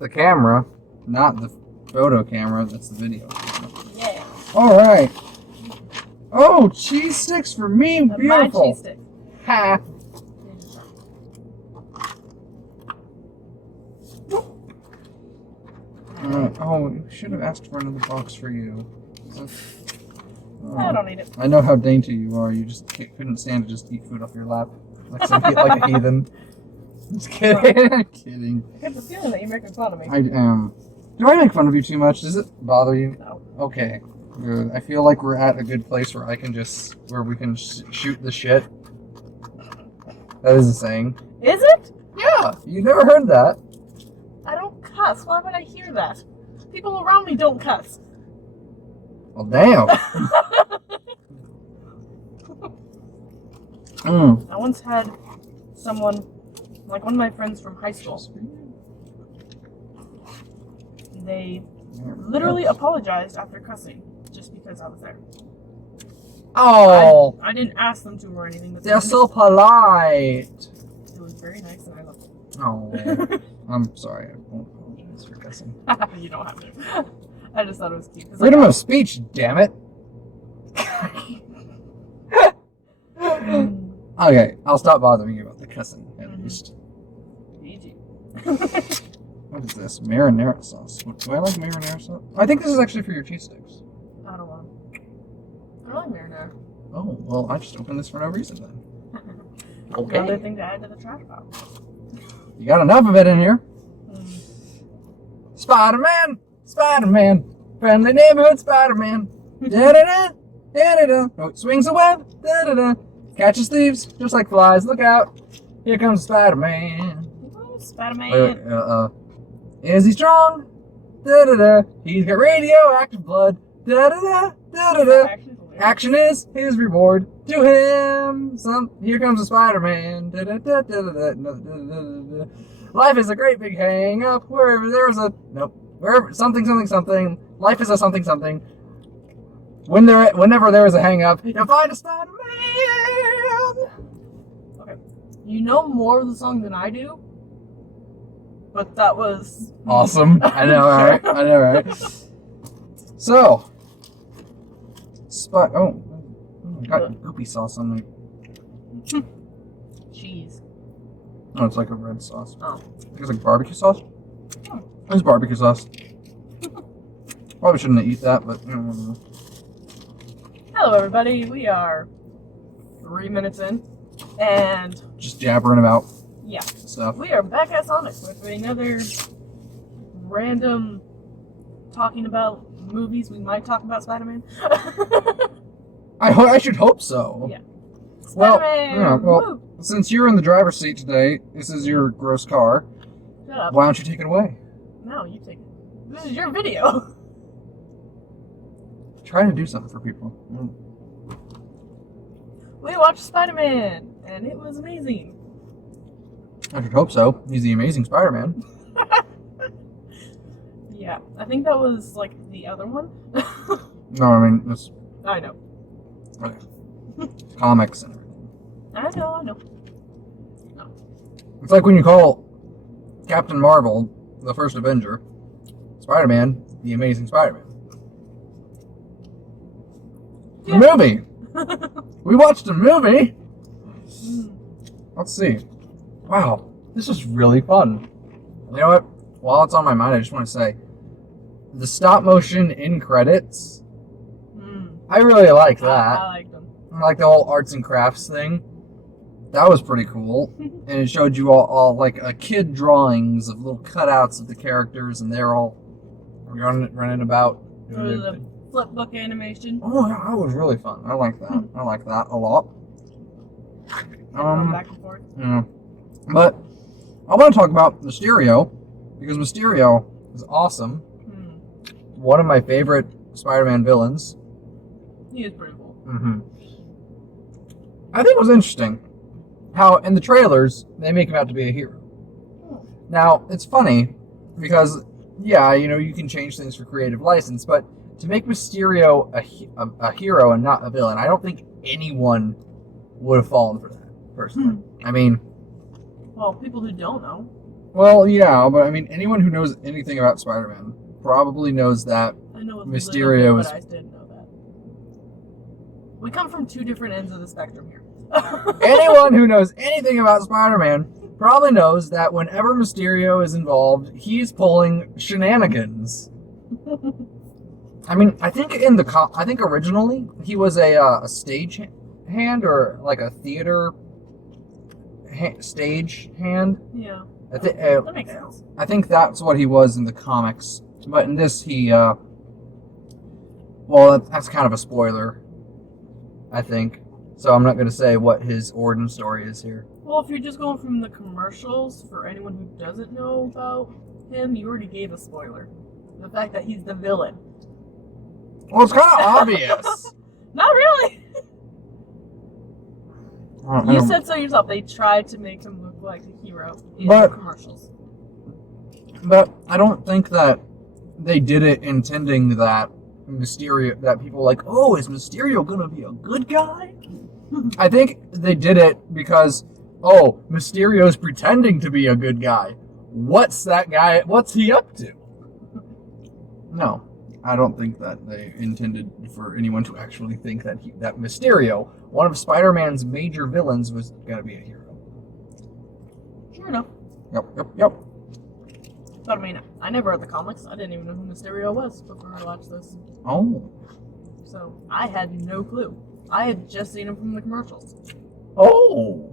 The camera, not the photo camera, that's the video camera. Yeah. Alright. Oh, cheese sticks for me. Beautiful. My cheese sticks. Ha. Oh, you should have asked for another box for you. I don't need it. I know how dainty you are. You just couldn't stand to just eat food off your lap. Like a heathen. Just kidding. I'm kidding. I get the feeling that you're making fun of me. I am. Do I make fun of you too much? Does it bother you? No. Okay. Good. I feel like we're at a good place where we can shoot the shit. That is a saying. Is it? Yeah. You never heard that. I don't cuss. Why would I hear that? People around me don't cuss. Well, damn. I once had someone, like one of my friends from high school, they literally apologized after cussing just because I was there. Oh. I didn't ask them to or anything. But They're so polite. It was very nice and I loved it. Oh. I'm sorry. I won't apologize for cussing. You don't have to. I just thought it was cute. Freedom of speech, damn it. Okay, I'll stop bothering you about the cussing, at least. PG. What is this? Marinara sauce. Do I like marinara sauce? I think this is actually for your cheese sticks. I don't want to. I like marinara. Oh, well, I just opened this for no reason then. Okay. Another thing to add to the trash pile. You got enough of it in here. Spiderman! Spiderman! Friendly neighborhood Spiderman! Da-da-da! Da-da-da! Oh, swings a web! Da-da-da! Catches thieves, just like flies. Look out! Here comes Spider-Man. Oh, Spider-Man. Is he strong? Da-da-da! He's got radioactive blood. Da-da-da! Da-da-da! Action is his reward to him. Here comes a Spider-Man. Da-da-da! Da-da-da! Da-da-da! Life is a great big hang-up. Wherever there's a... Nope. Wherever... Something, something, something. Life is a something, something. Whenever there is a hang-up, you'll find a Spider-Man! Okay. You know more of the song than I do. But that was... Awesome. I know, right? I know, right? So... Oh. I got goopy sauce on my... Cheese. Oh, it's like a red sauce. Oh. It's like barbecue sauce? Oh. It's barbecue sauce. Probably shouldn't eat that, but... Hello, everybody. We are 3 minutes in. And... just jabbering about stuff. We are back at Sonic with another random talking about movies. We might talk about Spider-Man. I should hope so. Yeah. Spider-Man! Well, since you're in the driver's seat today, this is your gross car. Shut up. Why don't you take it away? No, you take it. This is your video. Trying to do something for people. We watched Spider-Man, and it was amazing. I should hope so. He's the amazing Spider-Man. Yeah, I think that was, like, the other one. No, I mean, it's... I know. Okay. Comics and everything. I know. No. It's like when you call Captain Marvel the first Avenger, Spider-Man the amazing Spider-Man. Yeah. The movie! We watched a movie! Let's see. Wow, this was really fun. You know what? While it's on my mind, I just want to say, the stop motion in credits, I really like that. I liked them. I like the whole arts and crafts thing. That was pretty cool. And it showed you all like kid drawings of little cutouts of the characters, and they're all running about. Doing the flip book animation. Oh, yeah, that was really fun. I like that. I like that a lot. Back and forth. Yeah. But I want to talk about Mysterio, because Mysterio is awesome. One of my favorite Spider-Man villains. He is pretty cool. I think it was interesting how in the trailers they make him out to be a hero. Now, it's funny because, yeah, you know, you can change things for creative license, but to make Mysterio a hero and not a villain, I don't think anyone would have fallen for that, personally. I mean... Well, people who don't know. Well, yeah, but I mean, anyone who knows anything about Spider-Man probably knows that I know a Mysterio little is. bit, but I didn't know that. We come from two different ends of the spectrum here. Anyone who knows anything about Spider-Man probably knows that whenever Mysterio is involved, he's pulling shenanigans. I mean, I think I think originally he was a stage hand or like a theater stage hand. Yeah. That makes sense. I think that's what he was in the comics, but in this he, well, that's kind of a spoiler, I think. So I'm not going to say what his origin story is here. Well, if you're just going from the commercials, for anyone who doesn't know about him, you already gave a spoiler. The fact that he's the villain. Well, it's kind of obvious. Not really. I You don't- said so yourself. They tried to make him look like a hero in But- the commercials. But I don't think that they did it intending that Mysterio, that people were like, oh, is Mysterio gonna be a good guy? I think they did it because, oh, Mysterio's pretending to be a good guy. What's he up to? No, I don't think that they intended for anyone to actually think that that Mysterio, one of Spider-Man's major villains, was gonna be a hero. Sure enough. Yep. But I mean, I never read the comics. I didn't even know who Mysterio was before I watched this. Oh. So I had no clue. I had just seen him from the commercials. Oh.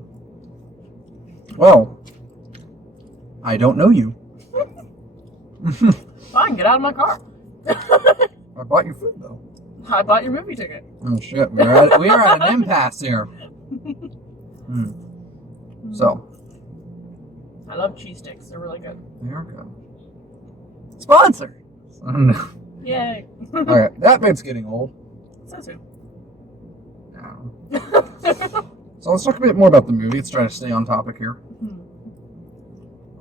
Well, I don't know you. Fine, get out of my car. I bought your food, though. I bought your movie ticket. Oh, shit. We are at an impasse here. So, I love cheese sticks. They're really good. there we go. Sponsor! Yay. Alright, that bit's getting old. Says who? Now. So let's talk a bit more about the movie. Let's try to stay on topic here.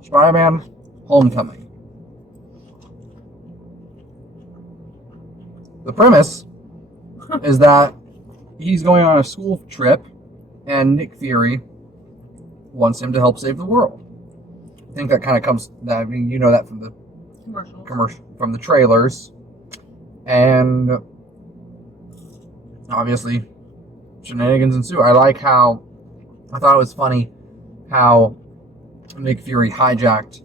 Spider-Man Homecoming. The premise is that he's going on a school trip and Nick Fury wants him to help save the world. I think that kind of comes, I mean, you know that from the from the trailers. And obviously shenanigans ensue. I thought it was funny how Nick Fury hijacked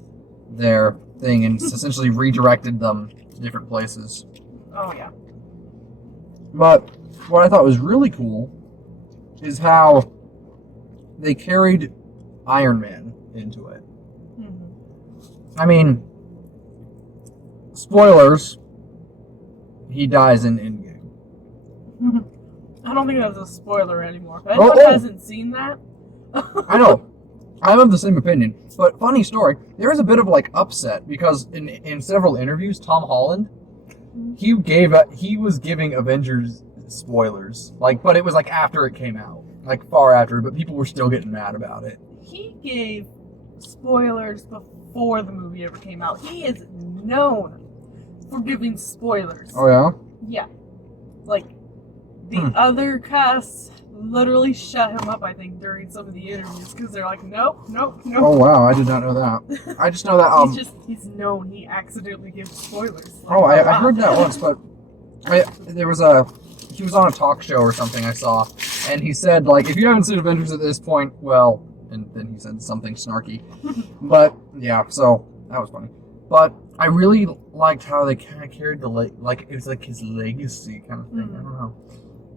their thing and essentially redirected them to different places. Oh, yeah. But what I thought was really cool is how they carried Iron Man into it. Mm-hmm. I mean, spoilers, he dies in Endgame. I don't think that's a spoiler anymore. If anyone hasn't seen that... I know. I'm of the same opinion. But funny story, there was a bit of like upset because in several interviews, Tom Holland, he was giving Avengers spoilers. But it was like after it came out. Like far after, but people were still getting mad about it. He gave spoilers before the movie ever came out. He is known for giving spoilers. Oh yeah? Yeah. Like, the other cast literally shut him up, I think, during some of the interviews, because they're like, nope. Oh wow, I did not know that. I just know that he's known he accidentally gives spoilers. I heard that once, but he was on a talk show or something I saw, and he said, like, if you haven't seen Avengers at this point, well, and then he said something snarky. But, yeah, so, that was funny. But I really liked how they kind of carried it was like his legacy kind of thing. I don't know.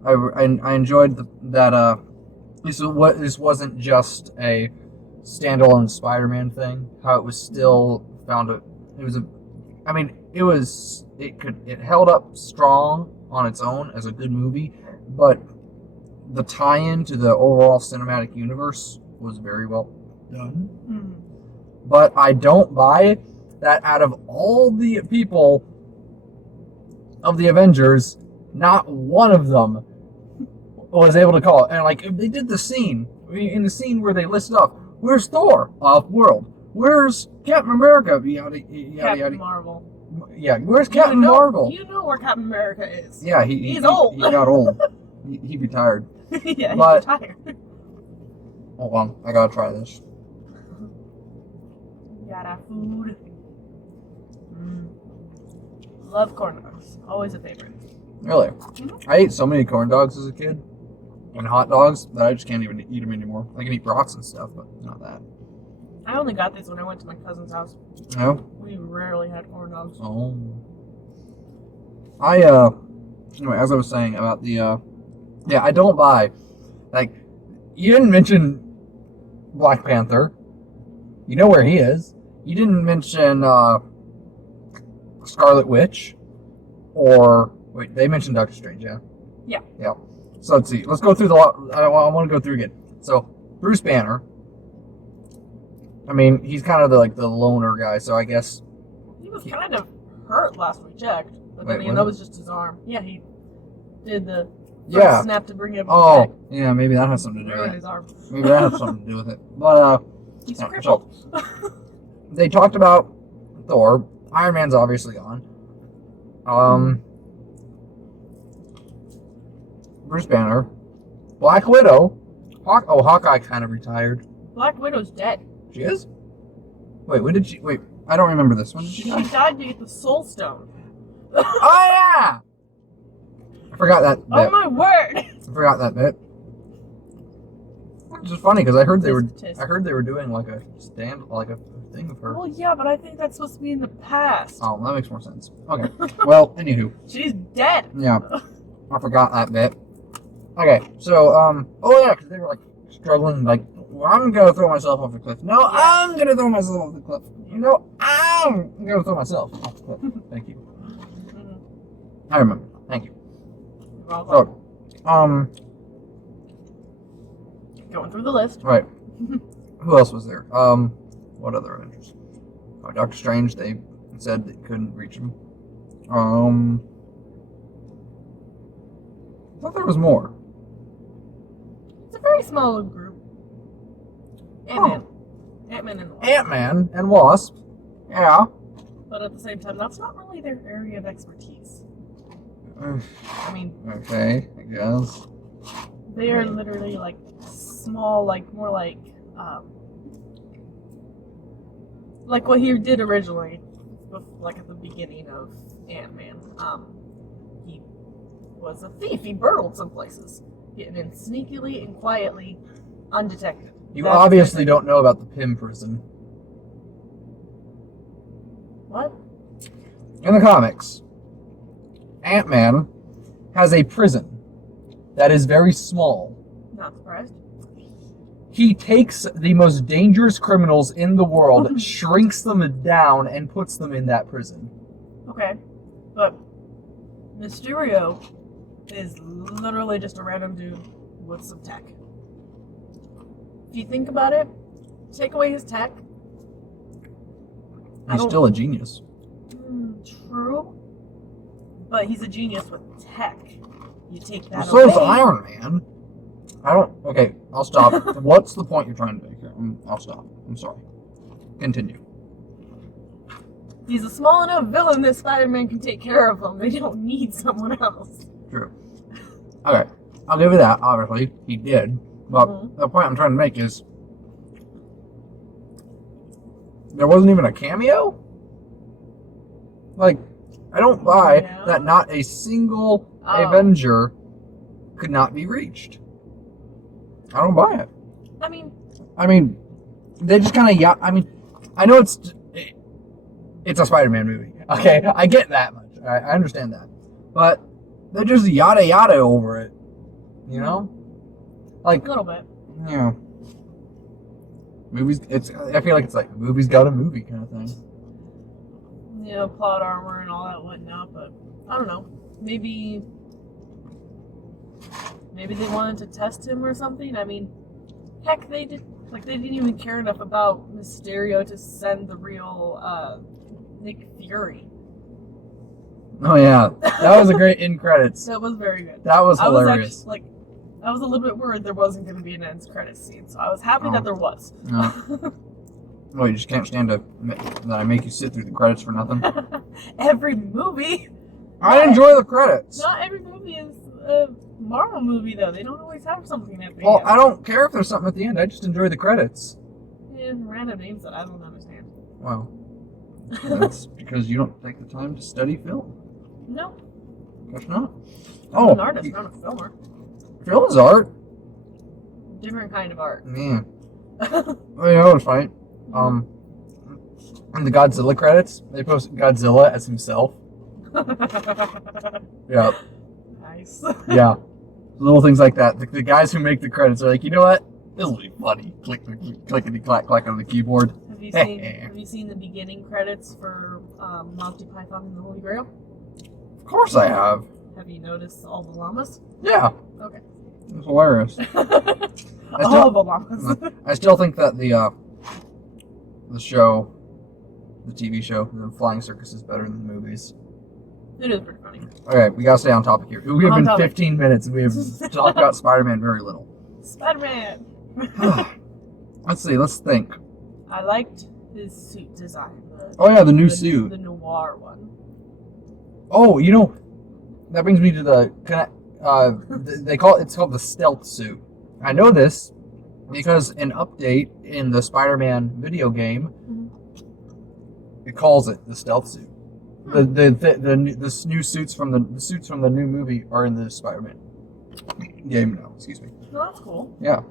I enjoyed that this wasn't just a standalone Spider-Man thing. How it was still it held up strong on its own as a good movie, but the tie-in to the overall cinematic universe was very well done. Mm-hmm. But I don't buy that out of all the people of the Avengers, not one of them was able to call it. And like, they did the scene, in the scene where they listed off, where's Thor? Off-world. Where's Captain America? Captain Marvel. Yeah, where's Captain Marvel? You know where Captain America is. Yeah, he's old. He got old. he retired. Yeah, he's retired. Hold on, I gotta try this. Yeah, Bad food. Love corn dogs. Always a favorite. Really? Mm-hmm. I ate so many corn dogs as a kid and hot dogs that I just can't even eat them anymore. I can eat brats and stuff, but not that. I only got these when I went to my cousin's house. No? We rarely had corn dogs. Oh. Anyway, as I was saying about the, yeah, I don't buy, like, you didn't mention Black Panther. You know where he is. You didn't mention, Scarlet Witch. Or, wait, they mentioned Doctor Strange, yeah? Yeah. Yeah. So let's see. Let's go through I want to go through again. So, Bruce Banner. I mean, he's kind of the loner guy, so I guess... He was kind of hurt last we checked. But then Wait, that was just his arm. Yeah, he did the snap to bring him back. Oh, yeah, maybe that has something to do with it. His arm. Maybe that has something to do with it. But, he's yeah, crippled. So, they talked about Thor. Iron Man's obviously gone. Bruce Banner. Black Widow. Hawkeye kind of retired. Black Widow's dead. She is? Wait, when did she... Wait, I don't remember this one. She died to get the Soul Stone. Oh, yeah! I forgot that bit. Oh, my word! I forgot that bit. Which is funny, because I heard they were doing like a thing of her. Well, yeah, but I think that's supposed to be in the past. Oh, that makes more sense. Okay. Well, anywho. She's dead. Yeah. I forgot that bit. Okay, so, oh yeah, because they were like struggling, like, well, I'm gonna throw myself off the cliff. No, yeah. I'm gonna throw myself off the cliff. You know, I'm gonna throw myself off the cliff. Thank you. I remember. Thank you. So, going through the list. Right. Who else was there? What other Avengers? Oh, Doctor Strange, they said they couldn't reach him. I thought there was more. It's a very small group. Ant-Man. Ant-Man and Wasp. Ant-Man and Wasp. Yeah. But at the same time, that's not really their area of expertise. I mean... Okay, I guess. They are literally, like, small, like, more like what he did originally, like at the beginning of Ant-Man. He was a thief. He burgled some places, getting in sneakily and quietly, undetected. You obviously don't know about the Pym prison. What? In the comics, Ant-Man has a prison that is very small. Not surprised. He takes the most dangerous criminals in the world, shrinks them down, and puts them in that prison. Okay, but Mysterio is literally just a random dude with some tech. If you think about it, take away his tech. He's still a genius. True, but he's a genius with tech. You take that So away. is Iron Man. Okay, I'll stop. What's the point you're trying to make here? I'll stop. I'm sorry. Continue. He's a small enough villain that Spider-Man can take care of him. They don't need someone else. True. Okay, I'll give you that, obviously. He did. But the point I'm trying to make is there wasn't even a cameo? Like, I don't buy that not a single Avenger could not be reached. I don't buy it. I mean, they just kind of, I mean, I know it's a Spider-Man movie. Okay, I get that much. I understand that. But they're just yada yada over it. You know? Like, a little bit. Yeah. Movies, I feel like it's like movies got a movie kind of thing. You know, plot armor and all that whatnot, but I don't know. Maybe they wanted to test him or something. I mean, heck, they didn't even care enough about Mysterio to send the real Nick Fury. Oh yeah, that was a great end credits. That was very good. That was hilarious. I was a little bit worried there wasn't going to be an end credits scene, so I was happy that there was. No. Well, you just can't stand that I make you sit through the credits for nothing. Every movie. I enjoy the credits. Not every movie is a Marvel movie, though. They don't always have something at the end. Well, I don't care if there's something at the end. I just enjoy the credits. And random names that I don't understand. Well, that's because you don't take the time to study film. No. Guess not. I'm an artist, not a filmer. Film is art. Different kind of art. Man. Oh, you know what's funny? In the Godzilla credits, they posted Godzilla as himself. Yeah. Nice. Yeah. Little things like that. The guys who make the credits are like, you know what? This will be funny. Clickety clack clack on the keyboard. Have you seen the beginning credits for Monty Python and the Holy Grail? Of course I have. Have you noticed all the llamas? Yeah. Okay. It's hilarious. All the llamas. I still think that the show, the TV show, the Flying Circus is better than the movies. It is pretty funny. Okay, we gotta stay on topic here. We have been topic. 15 minutes and we have talked about Spider-Man very little. Spider-Man! Let's see, let's think. I liked his suit design. The new suit. The noir one. Oh, you know, that brings me to it's called the stealth suit. I know this because an update in the Spider-Man video game, it calls it the stealth suit. The new suits from the suits from the new movie are in the Spider-Man game now. Excuse me. Oh, that's cool. Yeah,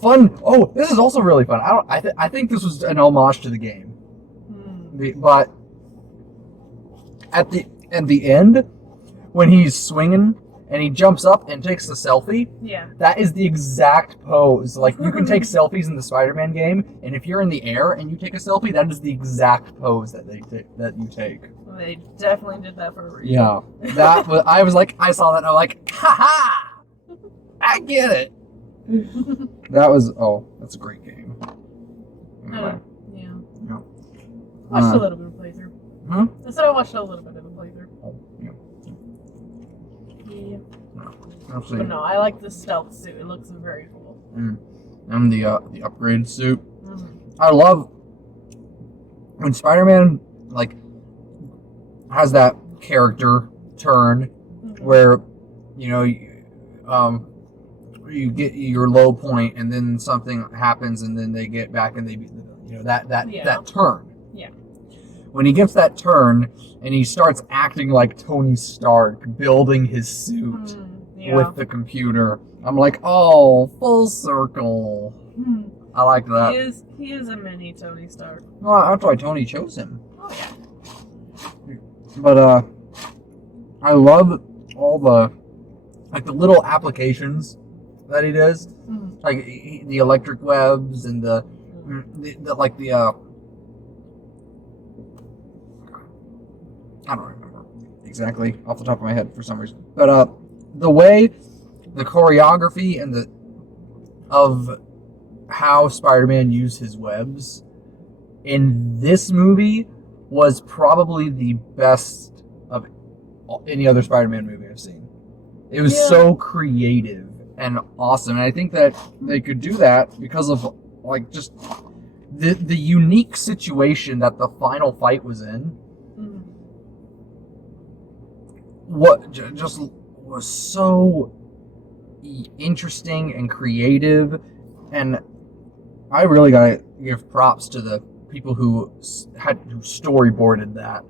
fun. Oh, this is also really fun. I think this was an homage to the game, but at the end when he's swinging and he jumps up and takes the selfie. Yeah. That is the exact pose. Like, you can take selfies in the Spider-Man game, and if you're in the air and you take a selfie, that is the exact pose that you take. They definitely did that for a reason. Yeah. I saw that and I'm like, ha-ha! I get it. That's a great game. Anyway. Yeah. Watched a little bit of playthrough. Huh? I said I watched a little bit of a playthrough. Oh, yeah. Yeah. Absolutely. But no, I like the stealth suit. It looks very cool. And the upgrade suit. I love when Spider-Man has that character turn where you get your low point and then something happens and then they get back and they that turn. Yeah. When he gets that turn and he starts acting like Tony Stark, building his suit with the computer, I'm like, oh, full circle. I like that. He is a mini Tony Stark. Well, that's why Tony chose him. Oh yeah. But I love all the little applications that he does, like the electric webs and the I don't remember exactly off the top of my head for some reason, but the way the choreography and of how Spider-Man used his webs in this movie was probably the best of any other Spider-Man movie I've seen. It was so creative and awesome, and I think that they could do that because of just the unique situation that the final fight was in. What just was so interesting and creative, and I really gotta give props to the people who storyboarded that,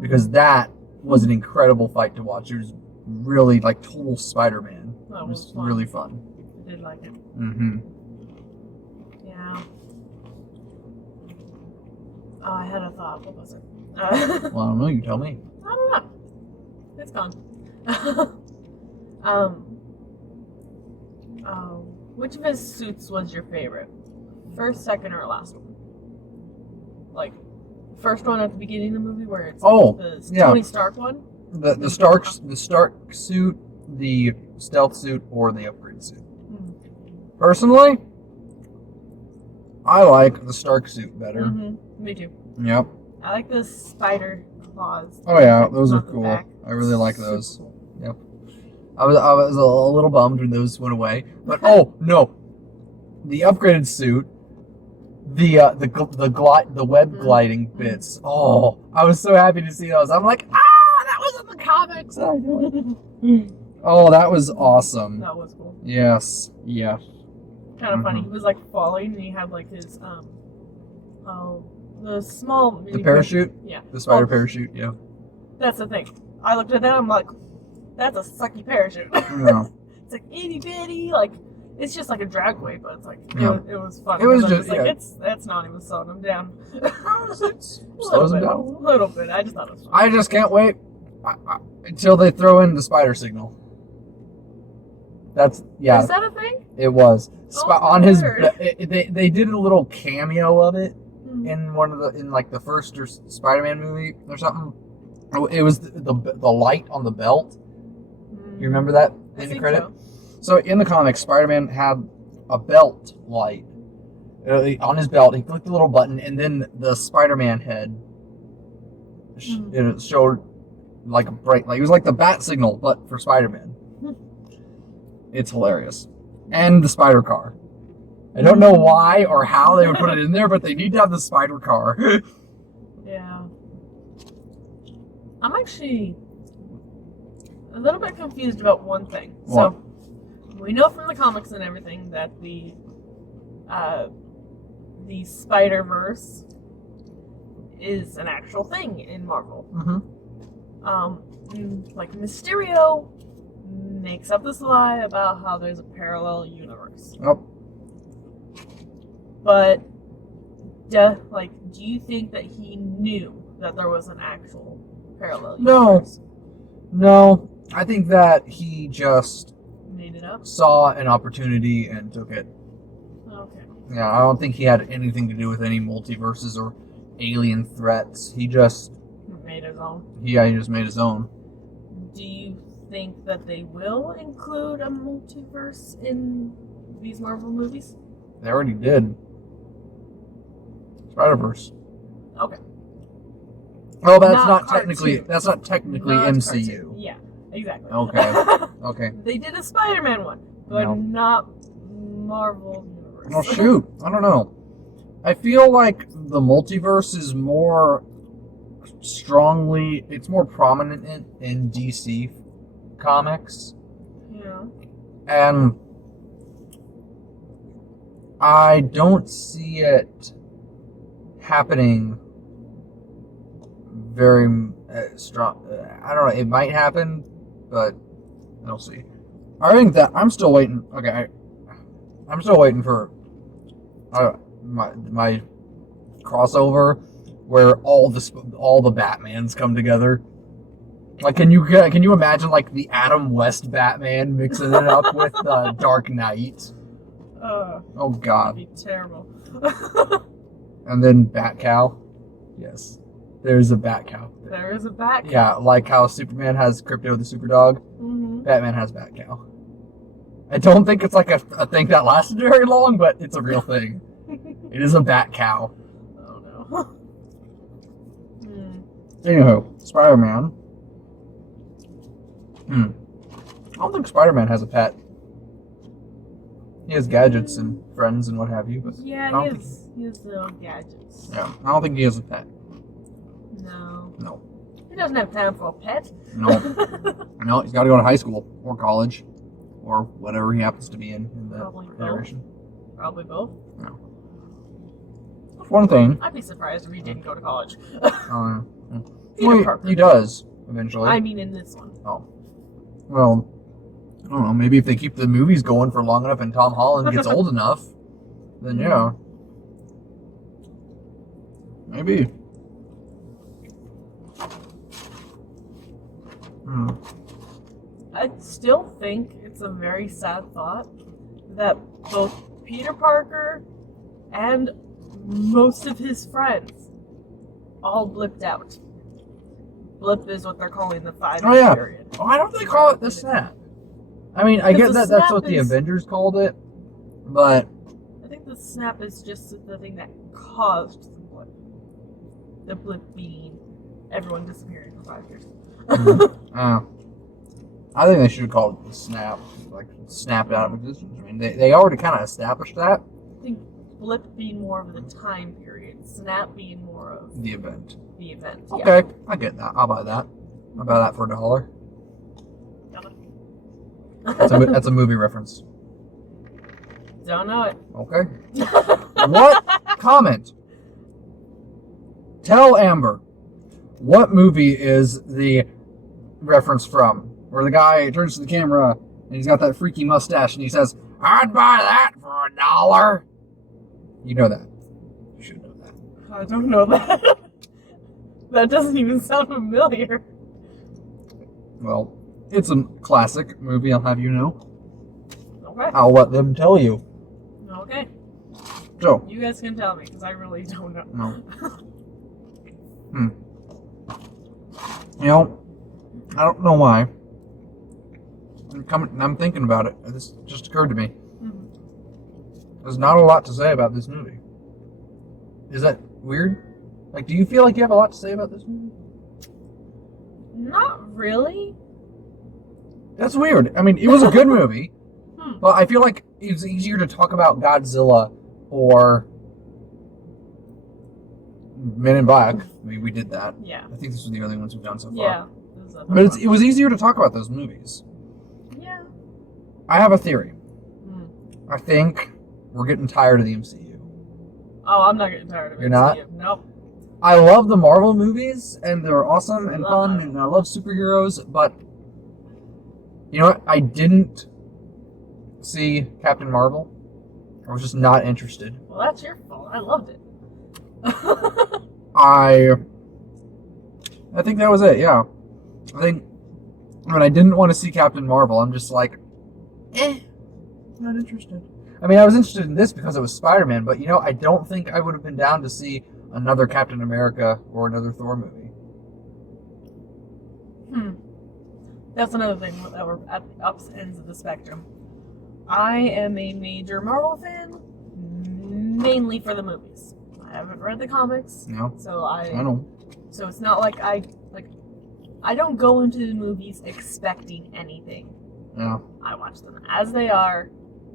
because that was an incredible fight to watch. It was really total Spider-Man. It was really fun. I did like it. Yeah. Oh, I had a thought. What was it? Well, I don't know. You tell me. I don't know. It's gone. Which of his suits was your favorite? First, second, or last one? First one at the beginning of the movie where it's Tony Stark one? The Stark suit, the stealth suit, or the upgrade suit. Personally, I like the Stark suit better. Me too. Yep. I like the spider claws. Oh yeah, those are cool. I really like those. Cool. Yep. I was a little bummed when those went away, but oh no, the upgraded suit, the web gliding bits. Oh, I was so happy to see those. I'm like, that was in the comics. Oh, that was awesome. That was cool. Yes. Yeah. Kind of funny. He was falling, and he had his The small The parachute? Yeah. The spider parachute, yeah. That's the thing. I looked at that, I'm like, that's a sucky parachute. No. It's like itty bitty, like it's just like a dragway, but it's like it was fun. It was just just like that's not even slowing them down. It slows them down. A little bit. I just thought it was fun. I just can't wait until they throw in the spider signal. That's Is that a thing? It was on his. Word. They did a little cameo of it in the first Spider-Man movie or something. It was the light on the belt. You remember that in the credit? So in the comics, Spider-Man had a belt light on his belt. He clicked the little button, and then the Spider-Man head it showed like a bright light. It was like the bat signal, but for Spider-Man. It's hilarious. And the spider car. I don't know why or how they would put it in there, but they need to have the spider car. Yeah. I'm actually a little bit confused about one thing. What? So, we know from the comics and everything that the Spider-Verse is an actual thing in Marvel. Like Mysterio makes up this lie about how there's a parallel universe. Yep. But, do you think that he knew that there was an actual parallel universe? No. I think that he just Made it up? saw an opportunity and took it. Okay. Yeah, I don't think he had anything to do with any multiverses or alien threats. He just Made his own. Yeah, he just made his own. Do you think that they will include a multiverse in these Marvel movies? They already did. Spider-Verse. Okay. Oh, that's Not not cartoon. technically Not MCU. cartoon. Yeah, exactly. Okay. Okay. They did a Spider-Man one, but No. not Marvel universe. Well, shoot. I don't know. I feel like the multiverse is more prominent in DC comics. Yeah. And I don't see it happening very strong. I don't know. It might happen, but I'll see. I think that I'm still waiting. Okay, I'm still waiting for my crossover where all the Batmans come together. Like, can you imagine like the Adam West Batman mixing it up with the Dark Knight? Oh God, That'd be terrible. And then Bat Cow. Yes, there's a Bat Cow. There is a Bat Cow. Yeah, like how Superman has Crypto the Superdog. Mm-hmm. Batman has Bat Cow. I don't think it's like a thing that lasted very long, but it's a real thing. It is a Bat Cow. Oh no. Anywho, Spider-Man. I don't think Spider-Man has a pet. He has gadgets and friends and what have you, but Yeah, he has little gadgets. yeah, I don't think he has a pet. No. He doesn't have time for a pet. No, no, he's got to go to high school or college or whatever he happens to be in that Probably both. generation. Probably both. No. That's one thing. I'd be surprised if he didn't go to college. Well, Parker. he does eventually. I mean, in this one. Oh, well, I don't know. Maybe if they keep the movies going for long enough and Tom Holland gets old enough, then yeah, maybe. I still think it's a very sad thought that both Peter Parker and most of his friends all blipped out. Blip is what they're calling the 5-year period. Oh, why don't they call it the snap? I mean, I get that that's what the Avengers called it, but I think the snap is just the thing that caused the blip. The blip being everyone disappearing for 5 years. I think they should have called it the snap, like snapped out of existence. I mean, they already kind of established that. I think blip being more of the time period, snap being more of The event. the event. Okay, I get that. I'll buy that. I'll buy that for $1. That's a movie reference. Don't know it. Okay. What? Comment. Tell Amber, what movie is the reference from? Where the guy turns to the camera and he's got that freaky mustache and he says, "I'd buy that for $1." You know that. You should know that. I don't know that. That doesn't even sound familiar. Well, it's a classic movie, I'll have you know. Okay. I'll let them tell you. Okay. So. You guys can tell me, because I really don't know. No. You know, I don't know why. I'm thinking about it. This just occurred to me. Mm-hmm. There's not a lot to say about this movie. Is that weird? Like, do you feel like you have a lot to say about this movie? Not really. That's weird. I mean, it was a good movie, but I feel like it's easier to talk about Godzilla or Men in Black. I mean, we did that. Yeah. I think this was the only ones we've done so far. Yeah. But it was easier to talk about those movies. Yeah. I have a theory. I think we're getting tired of the MCU. Oh, I'm not getting tired of it. You're not? Nope. I love the Marvel movies, and they're awesome and fun, and I love superheroes, but you know what? I didn't see Captain Marvel. I was just not interested. Well, that's your fault. I loved it. I think that was it, yeah. I think when I didn't want to see Captain Marvel, I'm just like, not interested. I mean, I was interested in this because it was Spider-Man, but you know, I don't think I would have been down to see another Captain America or another Thor movie. That's another thing that we're at the ups ends of the spectrum. I am a major Marvel fan, mainly for the movies. I haven't read the comics, so I know. So it's not like I don't go into the movies expecting anything. Yeah. I watch them as they are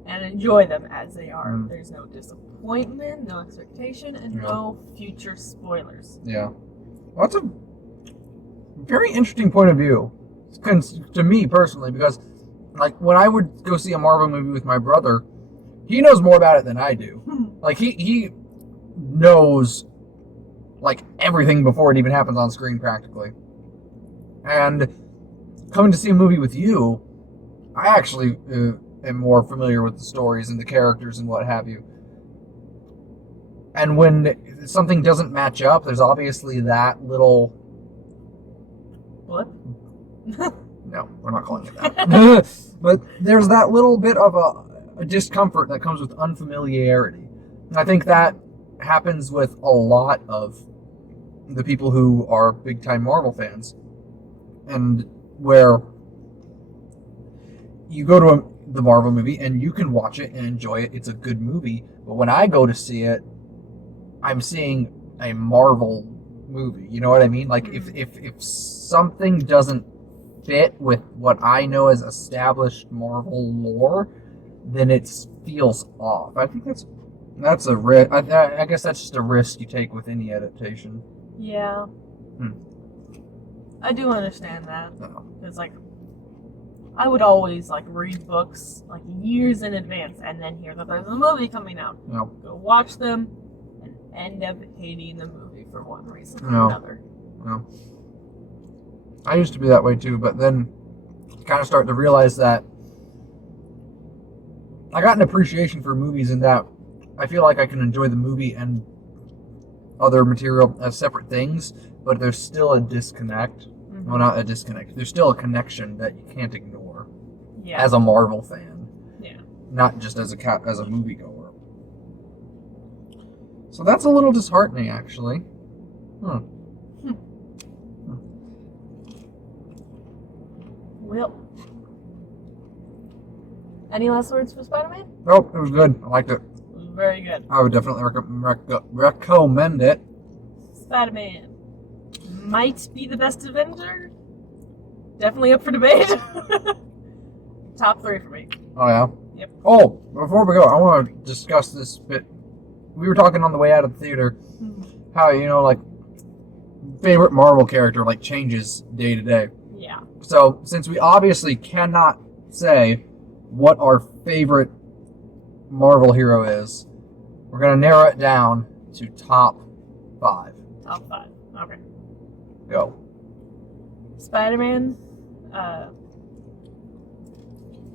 and enjoy them as they are. There's no disappointment, no expectation, and no future spoilers. Yeah. Well, that's a very interesting point of view to me personally, because like when I would go see a Marvel movie with my brother, he knows more about it than I do. Like he knows like everything before it even happens on screen practically. And coming to see a movie with you, I actually am more familiar with the stories and the characters and what have you. And when something doesn't match up, there's obviously that little... What? No, we're not calling it that. But there's that little bit of a discomfort that comes with unfamiliarity. And I think that happens with a lot of the people who are big-time Marvel fans. And where you go to the Marvel movie and you can watch it and enjoy it. It's a good movie. But when I go to see it, I'm seeing a Marvel movie. You know what I mean? Like if something doesn't fit with what I know as established Marvel lore, then it feels off. I think that's a risk. I guess that's just a risk you take with any adaptation. Yeah. I do understand that. Because, like, I would always, like, read books, like, years in advance and then hear that there's a movie coming out. Yeah. Go watch them and end up hating the movie for one reason or another. Yeah. I used to be that way too, but then kind of start to realize that I got an appreciation for movies in that I feel like I can enjoy the movie and other material as separate things, but there's still a disconnect. Well, not a disconnect. There's still a connection that you can't ignore as a Marvel fan. Yeah. Not just as a moviegoer. So that's a little disheartening, actually. Well, any last words for Spider-Man? Nope, it was good. I liked it. It was very good. I would definitely recommend it. Spider-Man might be the best Avenger. Definitely up for debate. Top 3 for me. Oh, yeah? Yep. Oh, before we go, I want to discuss this bit. We were talking on the way out of the theater how, you know, like, favorite Marvel character, like, changes day to day. Yeah. So, since we obviously cannot say what our favorite Marvel hero is, we're going to narrow it down to top 5. Top 5. Okay. Go. Spider-Man.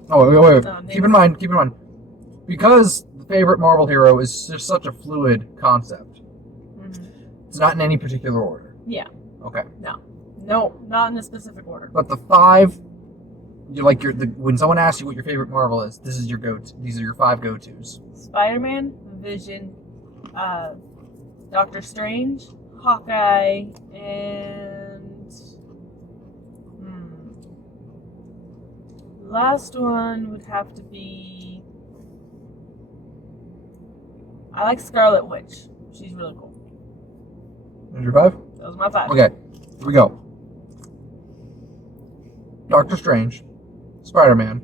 Wait. No, Keep in mind, because the favorite Marvel hero is just such a fluid concept. Mm-hmm. It's not in any particular order. Yeah. Okay. No, not in a specific order. But the 5, when someone asks you what your favorite Marvel is, this is your go-to. These are your 5 go-tos. Spider-Man, Vision, Doctor Strange, Hawkeye, and last one would have to be. I like Scarlet Witch. She's really cool. There's your 5? That was my 5. Okay, here we go. Doctor Strange, Spider-Man,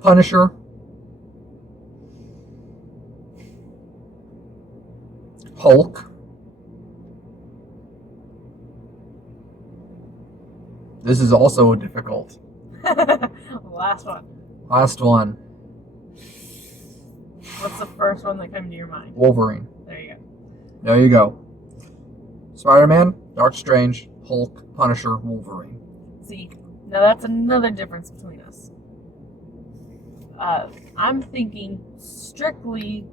Punisher, Hulk. This is also difficult. Last one. Last one. What's the first one that came to your mind? Wolverine. There you go. There you go. Spider-Man, Doctor Strange, Hulk, Punisher, Wolverine. See, now that's another difference between us. I'm thinking strictly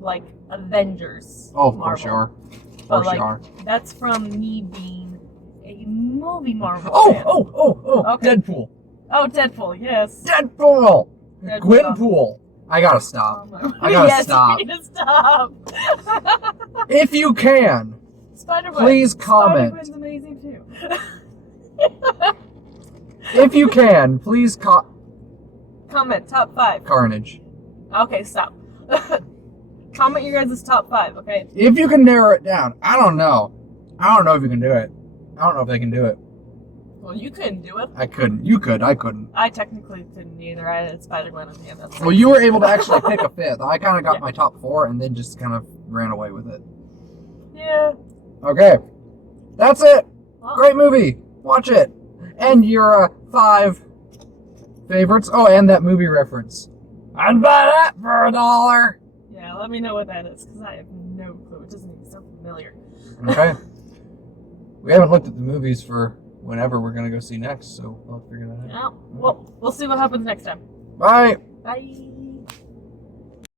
like Avengers. Oh, of course Marvel. you are. Of But course you are. that's from me being a movie Marvel fan. Oh, Okay. Deadpool. Oh, Deadpool, yes. Deadpool! Deadpool. Gwenpool! I gotta stop. Oh I gotta yes, stop. you need to stop. If you can, Spider-Man. please comment. Spider-Man's amazing too. If you can, please Comment top 5. Carnage. Okay, stop. Comment your guys' top 5, okay? If you can narrow it down. I don't know. I don't know if you can do it. I don't know if they can do it. Well, you couldn't do it. I couldn't. You could. I couldn't. I technically couldn't either. I had Spider-Man at the end. That's Well, you were able to actually pick a 5th. I kind of got Yeah. my top 4 and then just kind of ran away with it. Yeah. Okay. That's it. Well, Great movie. Watch it. And your 5 favorites. Oh, and that movie reference. I'd buy that for $1. yeah, let me know what that is, because I have no clue. It doesn't even sound familiar. Okay. We haven't looked at the movies for whenever we're going to go see next, so I'll figure that out. Well, we'll see what happens next time. Bye. Bye.